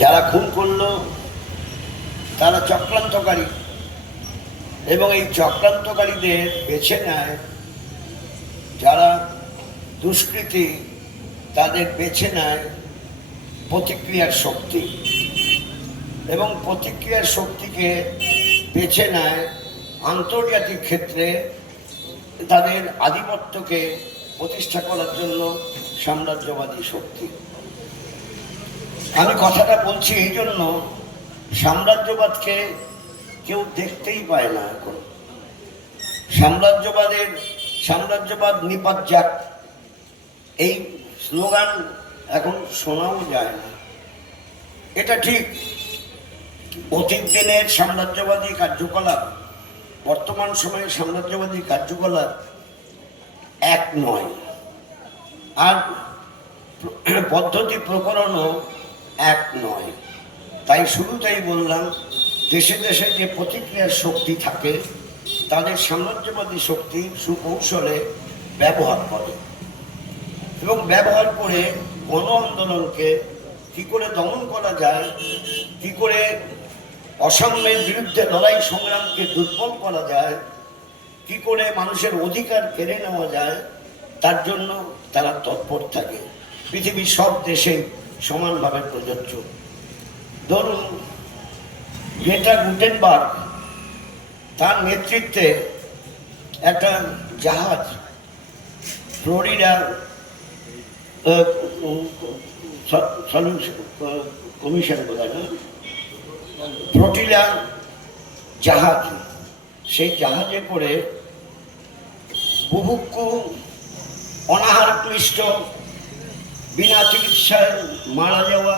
যারা খুন করল, তারা চক্রান্তকারী। এবং এই চক্রান্তকারীদের বেছে নেয়, যারা দুষ্কৃতী, তাদের বেছে নেয় প্রতিক্রিয়ার শক্তি। এবং প্রতিক্রিয়ার শক্তিকে বেছে নেয় আন্তর্জাতিক ক্ষেত্রে তাদের আধিপত্যকে প্রতিষ্ঠা করার জন্য সাম্রাজ্যবাদী শক্তি। আমি কথাটা বলছি এই জন্য সাম্রাজ্যবাদকে কেউ দেখতেই পায় না এখন। সাম্রাজ্যবাদের, সাম্রাজ্যবাদ নিপাত যাক এই স্লোগান এখন শোনাও যায় না। এটা ঠিক। অতীত দিনের সাম্রাজ্যবাদী কার্যকলাপ, বর্তমান সময়ের সাম্রাজ্যবাদী কার্যকলাপ এক নয়। আর পদ্ধতি প্রকরণও এক নয়। তাই শুরুতেই বললাম, দেশে দেশে যে প্রতিক্রিয়ার শক্তি থাকে, তাদের সাম্রাজ্যবাদী শক্তি সুকৌশলে ব্যবহার করে। এবং ব্যবহার করে গণ আন্দোলনকে কী করে দমন করা যায়, কী করে অসাম্যের বিরুদ্ধে লড়াই সংগ্রামকে দুর্বল করা যায়, কি করে মানুষের অধিকার কেড়ে নেওয়া যায়, তার জন্য তারা তৎপর থাকে। পৃথিবীর সব দেশে সমানভাবে প্রযোজ্য। ধরুন গেটা গুটেনবার্গ তার নেতৃত্বে একটা জাহাজ ফ্লোরিডা আহ, উম, স- সলিউশন কমিশন বোধহয় না ফ্লোটিলা জাহাজ সেই জাহাজে করে বুভুক্ষু অনাহার ক্লিষ্ট বিনা চিকিৎসায় মারা যাওয়া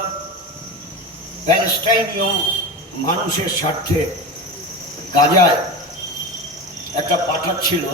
প্যালেস্টাইনীয় মানুষের স্বার্থে গাজায় একটা পাঠাচ্ছিল